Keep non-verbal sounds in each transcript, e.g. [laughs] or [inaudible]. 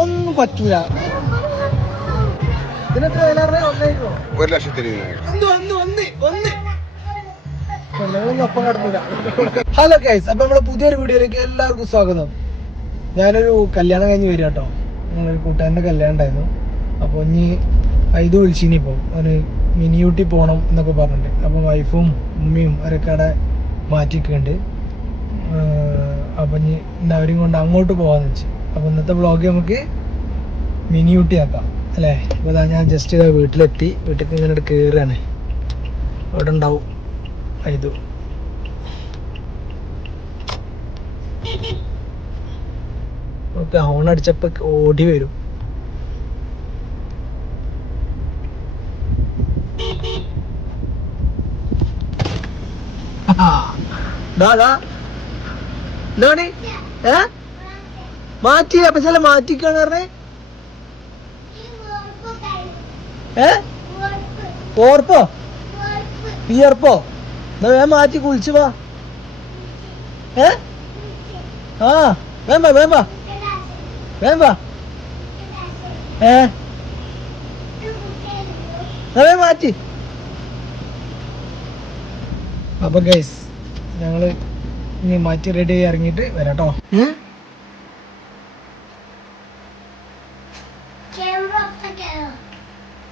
ഒന്നും പറ്റൂല. ഒരു ലക്ഷത്തി ഇരുപതിനായിരം ഒന്ന് ഒന്ന് ഒന്ന് ഒന്ന്. കൊല്ലങ്ങളൊന്നും ഒപ്പം കടന്നില്ല. ഹലോ ഗൈസ് അപ്പൊ നമ്മുടെ പുതിയൊരു വീഡിയോയിലേക്ക് എല്ലാവർക്കും സ്വാഗതം. ഞാനൊരു കല്യാണം കഴിഞ്ഞ് വരിക കേട്ടോ. ഞങ്ങളൊരു കൂട്ടുകാരന്റെ കല്യാണം ഉണ്ടായിരുന്നു. അപ്പോൾ ഇനി ഇത് വിളിച്ചിനി ഇപ്പോൾ ഒരു മിനി ഊട്ടി പോകണം എന്നൊക്കെ പറഞ്ഞിട്ട്. അപ്പോൾ വൈഫും ഉമ്മയും അവരൊക്കെ അവിടെ മാറ്റിക്കുന്നുണ്ട് അപ്പം ഇനി അവരും കൊണ്ട് അങ്ങോട്ട് പോകാമെന്ന് വെച്ച്. അപ്പോൾ ഇന്നത്തെ വ്ളോഗ് നമുക്ക് മിനി ഊട്ടി ആക്കാം അല്ലേ? ഇപ്പൊ ഞാൻ ജസ്റ്റ് ഇതാ വീട്ടിലെത്തി. വീട്ടിൽ ഇങ്ങനെ കയറുകയാണ് അവിടെ ഉണ്ടാവും. അരിതു ഓക്കെ ഹോൺ ഓടി വരും. ദാ, ദാ. എന്താണ് ഏ? മാറ്റി അപ്പൊ ചില മാറ്റിക്കാണ് പറഞ്ഞേ. ഏ? ഓർപ്പോ വിയർപ്പോ എന്നാ വേഗം മാറ്റി കുളിച്ചു വാ. ഏ? ആ വേമ്പ വേമ്പ വേമ്പ വേം. ഏ? മാറ്റി. അപ്പൊ ഗൈസ് ഞങ്ങൾ ഇനി മാറ്റി റെഡി ആയി ഇറങ്ങിയിട്ട് വരാട്ടോ.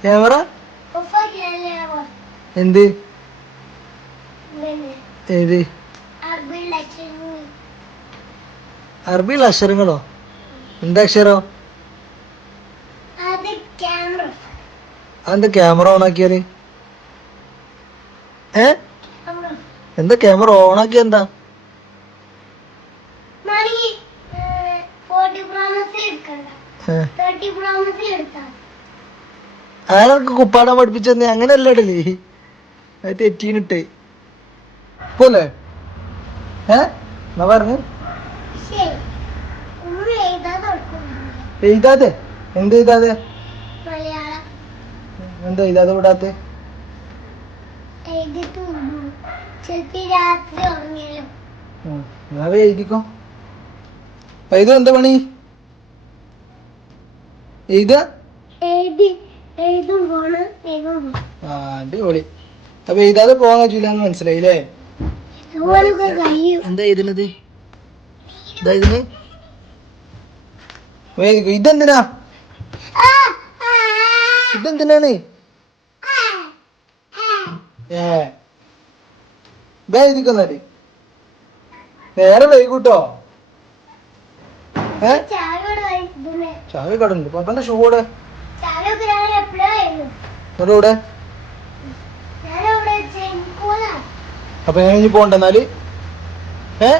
ക്യാമറ? എന്ത്? ഏത്? അറബിയിൽ അക്ഷരങ്ങളോ? എന്താ അക്ഷരം? അതെന്താ ക്യാമറ ഓൺ ആക്കിയാൽ ഏ? എന്താ ക്യാമറ ഓൺ ആക്കിയ എന്താ ഏ അയാളൊക്കെ കുപ്പാടാൻ പഠിപ്പിച്ചെന്ന് അങ്ങനെയല്ല ഇടലേ. അത് തെറ്റീനിട്ട്. പോലെ ഏ? എന്നാ പറഞ്ഞു? എഴുതാതെ? എന്ത് എഴുതാതെ? എന്താ എഴുതാതെ വിടാത്തെ? എഴുതിക്കോ. ഇത് എന്താ പണി? എഴുതാ? എഴുതി അടിപൊളി. അപ്പൊ എഴുതാതെ പോകാൻ പറ്റൂലെന്ന് മനസ്സിലായില്ലേ? എന്താ എഴുതുന്നത്? ഇതെന്തിനാ ഇതെന്തിനാണ് ഏ. നേരെ വൈകൂട്ടോ ഏ? ചായ കടന്നു പപ്പന്റെ ഷൂ ചായയൊക്കെ ഇവിടെ അപ്പൊ ഞാൻ ഇനി പോണ്ട എന്നാൽ? ഏ?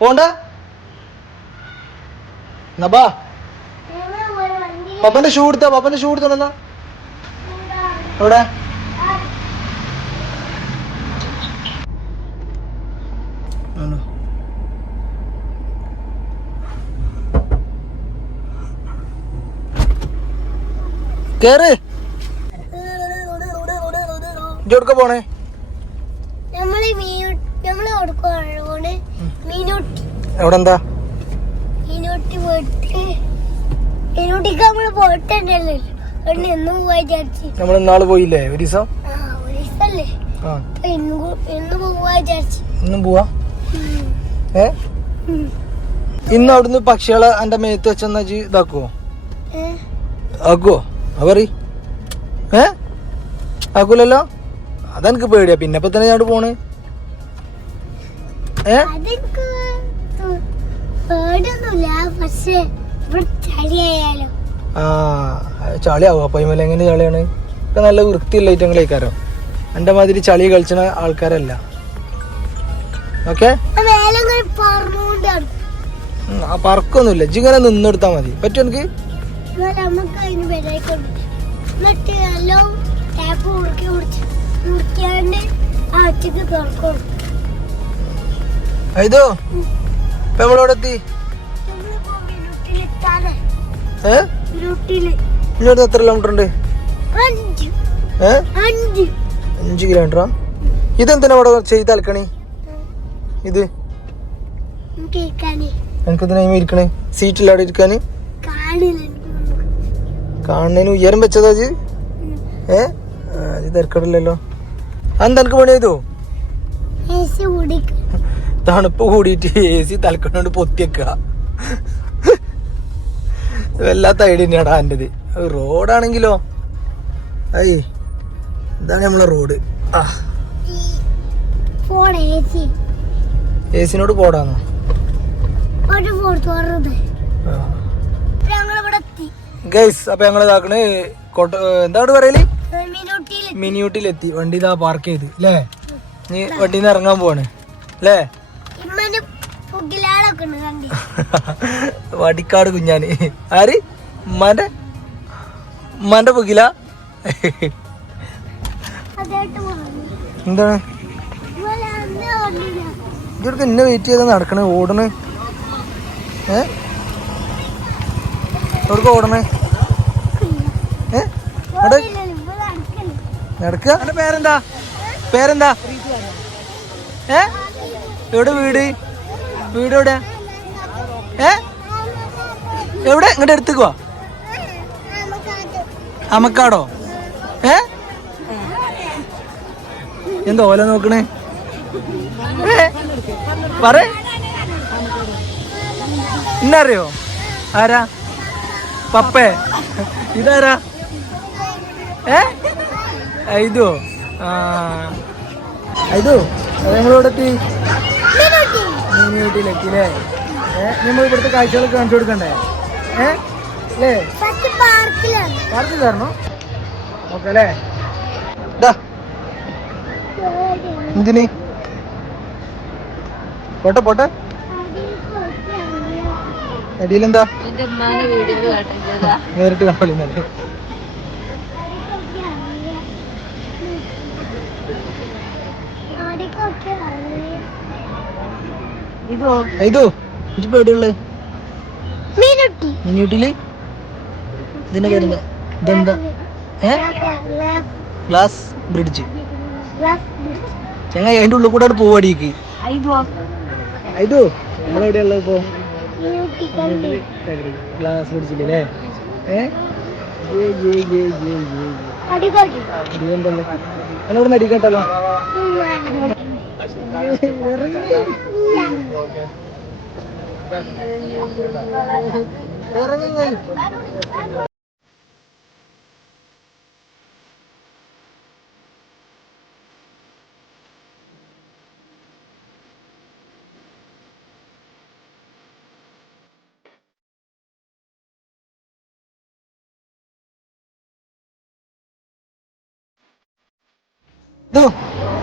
പോണ്ട? എന്നാ ബാ. ഞങ്ങൾ ഒരു വണ്ടി പപ്പന്റെ ഷൂ എടുത്താ? പപ്പന്റെ ഷൂ എടുത്തോളന്നാ എവിടെ? ആണോ? കേറ്. ഇജോടുക്ക പോണേ? എവിടെ എന്താ നമ്മൾ ഇന്നാൾ പോയില്ലേ? ഒരു ദിവസം? ഇന്ന് പോവാ? ഏ. ഇന്ന് അവിടുന്ന് പക്ഷികളെ എന്റെ മേത്ത് വെച്ചെന്നാ ഇതാക്കുവോ? ആക്കുവോ? അത് പറ ഏ? ആക്കൂലല്ലോ? അതെനിക്ക് പേടിയാ. പിന്നെ ഇപ്പൊ തന്നെ ഞാൻ പോണ്. ഏ? ആ ചളിയാവും. അപ്പൊ ഇമല എങ്ങനെ ചളിയാണ്? ഇപ്പൊ നല്ല വൃത്തിയുള്ള ഐറ്റങ്ങളേക്കാരോ എന്റെ മാതിരി ചളി കളിച്ചണ ആൾക്കാരല്ല. ഓക്കെ? പറക്കൊന്നുമില്ല. ഇജ്ജിങ്ങനെ നിന്നെടുത്താ മതി. പറ്റും എനിക്ക്? എന്നാൽ നമുക്ക് അതിന് വിലയിക്കൊണ്ട് എന്നിട്ട് നല്ലോ ടാപ്പ് മുറുക്കി മുറിച്ച് മുറിക്കാണ്ട് ആ അച്ചക്ക് തുറക്കണം ഇതോ ഇപ്പൊ നമ്മളവിടെ എത്തി? ഇങ്ങോട്ട് എത്ര കിലോമീറ്റർ ഉണ്ട്? അഞ്ച്. കിലോമീറ്ററാ ഇതെന്തിനാ ഇവിടെ ചെയ്ത് അലക്കണി ഇത്? കേൾക്കാന്. എനിക്ക് ഇതിനാ ഇരിക്കണേ സീറ്റിൽ ഇരിക്കാന്? കാണില്ല കാണുന്നതിന് ഉയരം വെച്ചതാ അത്? ഏ? അത് തിരക്കടില്ലല്ലോ. അന്ന് തനക്ക് പണി ചെയ്തു? എ തണുപ്പ് കൂടിയിട്ട് എ സി തലക്കണോണ്ട് പൊത്തിയേക്ക വല്ലാത്ത ഐഡിയ തന്നെയാടാ എന്റെത് റോഡാണെങ്കിലോ? ഐ ഇതാണ് നമ്മളെ റോഡ്. ആ. സിനോട് എ ഗൈസ് അപ്പൊ ഞങ്ങൾ ഇതാക്കണ് കോട്ട എന്താ അവിടെ പറയൽ? മിനിയൂട്ടിലെത്തി. വണ്ടി ഇതാ പാർക്ക് ചെയ്ത് അല്ലേ നീ വണ്ടിയിൽ നിന്ന് ഇറങ്ങാൻ പോവാണ് അല്ലേ [laughs] വടിക്കാട് കുഞ്ഞാന്. ആര്? ഉമ്മാന്റെ? ഉമ്മാന്റെ പുകില? എന്താണ്? ഇതൊക്കെ എന്നെ വെയിറ്റ് ചെയ്താ നടക്കണേ ഓടണേ. ഏ? എവിടേക്ക് ഓടണേ ഏ അവിടെ ഓടില്ലല്ലോ, ഇവൾ അടുക്കല്ലേ. നടക്കുക? എന്റെ പേരെന്താ? പേരെന്താ? ഏ? എവിടെ വീട്? വീട് എവിടെ ഏ? എവിടെ? ഇങ്ങോട്ട് എടുത്തുക്കുവാ അമക്കാടോ ഏ? എന്താ ഓല നോക്കണേ? പറ. ഇന്നറിയോ? ആരാ? പപ്പേ. ഇതാരാ? മിനൂട്ടി. മീനിയൂട്ടിയിലെത്തി അല്ലേ ഏ നമ്മൾ ഇവിടുത്തെ കാഴ്ചകളൊക്കെ കാണിച്ചു കൊടുക്കണ്ടേ? ഏ? അല്ലേ പാർക്കിൽ തരണോ ഓക്കെ അല്ലേ എന്തിന്? പോട്ടെ പോട്ടെ. അടിയിലെന്താ? നേരിട്ട് കണ്ടോളി ഇതോ? എവിടെയുള്ളത്? മിനൂട്ടി. മിനിയൂട്ടിൽ ഇതിന്റെ പേരെന്താ ഇതെന്താ? ഏ? Glass bridge. ചങ്ങായി അതിന്റെ ഉള്ളിൽ കൂടെ പോവാടിക്ക് ഇതോ നമ്മളെവിടെയുള്ളത് ഇപ്പോ? ഗ്ലാസ് ബ്രിഡ്ജില്ലേ ഏ? ജേ ഇറങ്ങി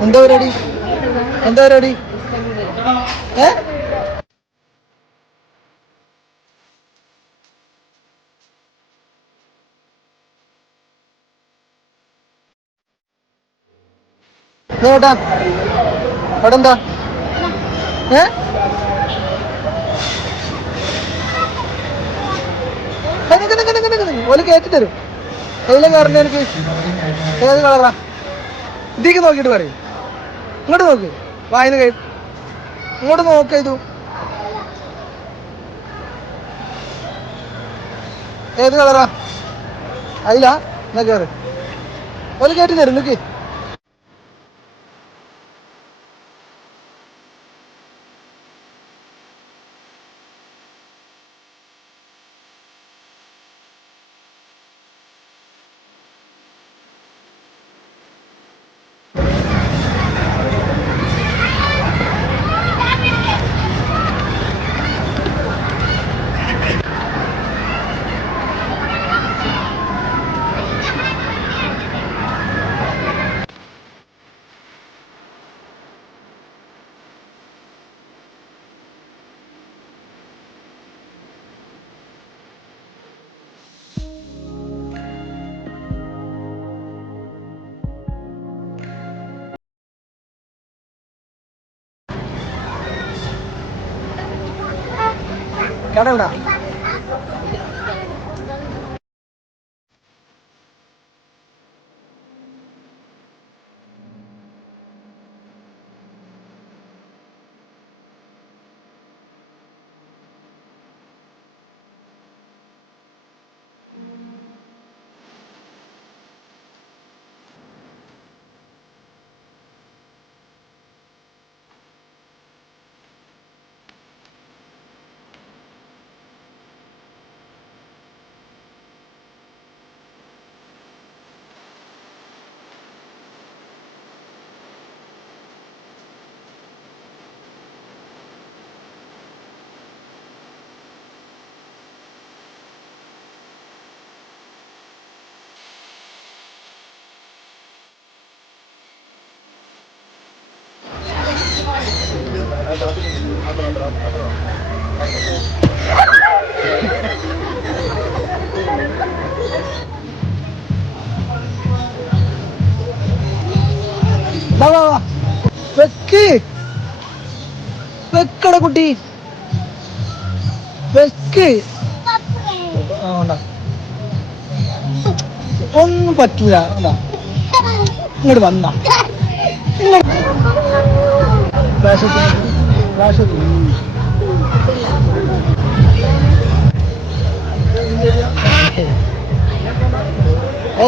എന്താ പരിപാടി? എന്താ പരിപാടി? ഏ? ചേട്ടാ അവിടെ. ഓൽ കയറ്റി തരും. ഏതിലും കാരണം എനിക്ക്? ഏത് കളറാ? ഇതിക്ക് നോക്കിയിട്ട് പറയും. ഇങ്ങോട്ട് നോക്ക്. വായന കൈ ഇങ്ങോട്ട് നോക്ക ഇതു. ഏത് കളറാ? അതിലാ എന്നാ കയറ് ഒരു കയറ്റി തരും നിക്ക്. വാ വെക്ക്. വെക്കട കുട്ടി. വെക്ക്. ഒന്നും പറ്റൂല ഇങ്ങോട്ട് ഇങ്ങോട്ട് വന്ന ഏ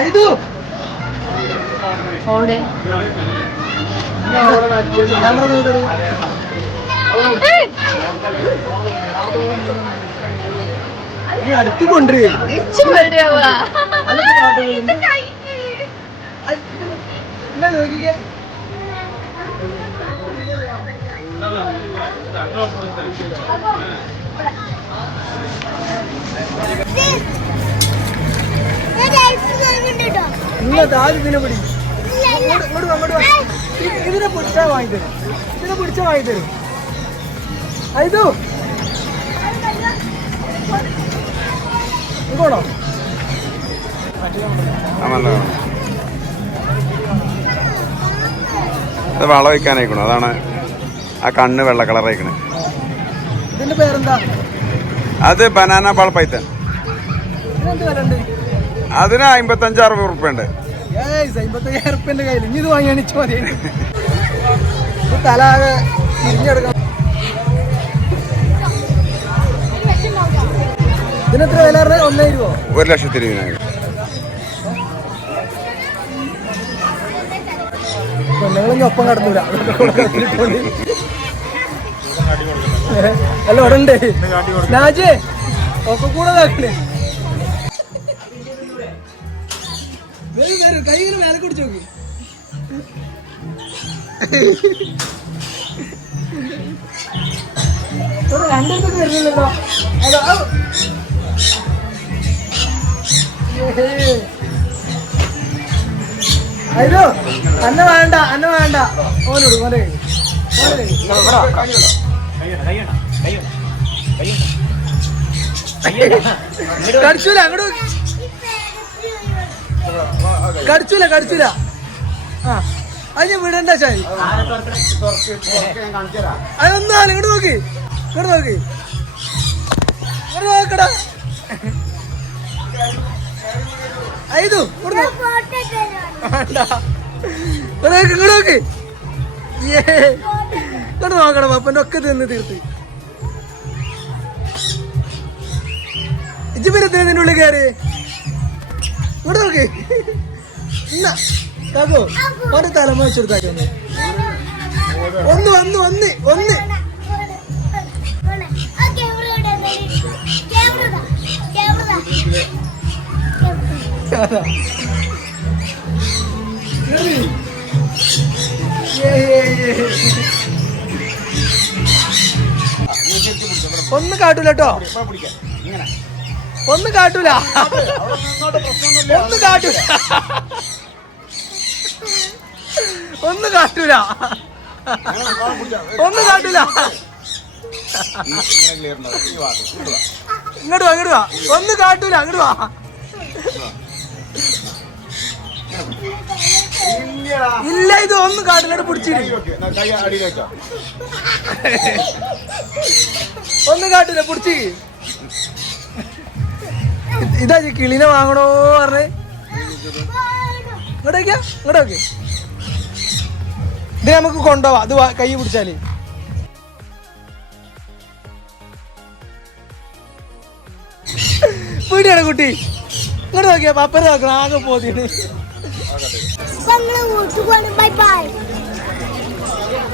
ഐതു ഓടെ ക്യാമറ നോക്കൂ അടുത്ത് കൊണ്ടുവരും. നോക്കിക്കേ ഇല്ല താഴെ ഇതിനെ പിടി ഇങ്ങോട്ട് ഇതിനെ പിടിച്ചാ വാങ്ങിത്തരും ഇതിനെ ഐതു ഇങ്ങോട്ടോ. അത് വളം വയ്ക്കാനായിക്കണു. അതാണ് ആ കണ്ണ് വെള്ള കളർ ആയിക്കണ ഇതിന്റെ പേരെന്താ? അത് ബനാന പാൾ പൈത്തൻ. അതിന് അമ്പത്തഞ്ച് അറുപത് ഉറുപ്പ ഉണ്ട്. ഏയ് അമ്പത്തയ്യായിരം കയ്യിൽ ഇനി ഇത് വാങ്ങിയാണിച്ചു മതി. തലാകെ തിരിഞ്ഞെടുക്കണം ഇതിനെത്ര വില ഒന്നേ രൂപ ഒരു ലക്ഷത്തി ഇരുപതിനായിരം. പെണ്ണുങ്ങളൊന്നും ഒപ്പം കടന്നൂല അല്ല ഉടണ്ടേ രാജേ ഒക്കെ കൂടെ നോക്കണേ വരൂ വരൂ കൈ ഇങ്ങനെ മേലെ കുടിച്ചു നോക്കി. രണ്ടിടത്തേക്ക് വരുന്നില്ലല്ലോ. അതാ. അയ്യോ അന്ന വേണ്ട അന്ന വേണ്ട. ഓനോട് ഓനെ കടിച്ചൂല അങ്ങോട്ട് കടിച്ചൂല കടിച്ചില്ല ആ അത് ഞാൻ വിടണ്ട ചായ. അതൊന്നും അല്ല ഇങ്ങോട്ട് നോക്കി. ഇങ്ങോട്ട് നോക്കി. ഇങ്ങോട്ട് നോക്കടാ. അപ്പന്റെ ഒക്കെ തിന്ന് തീർത്ത്. ഇജ്ജ് പിന്നെ നിന്റെ ഉള്ളിൽ കയറി ഇങ്ങോട്ട് നോക്ക്. ഇന്ന കാക്കോ ഒന്ന് ഒന്ന് ഒന്ന് ഒന്ന് ഒന്ന്. ഒന്ന് കാട്ടൂല കേട്ടോ. ഒന്ന് കാട്ടൂല. ഒന്ന് കാട്ടൂല. ഒന്ന് കാട്ടൂല. ഒന്നും കാട്ടൂല. ഇങ്ങോട്ട് വാ വാ. ഒന്ന് കാട്ടൂല അങ്ങോട്ട് വാ. ഇല്ല ഇത് ഒന്നും കാട്ടിലോട്ട് പിടിച്ചിട്ട് ഒന്നും കാട്ടില്ല പിടിച്ച് ഇതാ കിളിനെ വാങ്ങണോ പറഞ്ഞ്. ഇങ്ങോട്ടേക്കാ ഇങ്ങോട്ടേക്ക് ഇത് നമുക്ക് കൊണ്ടുപോവാം. അത് കൈ പിടിച്ചാൽ. വീടിയാണ് കുട്ടി. ഇങ്ങോട്ട് നോക്കിയാ പപ്പര നോക്കണം ആകെ പോതിയാണ്. Bye bye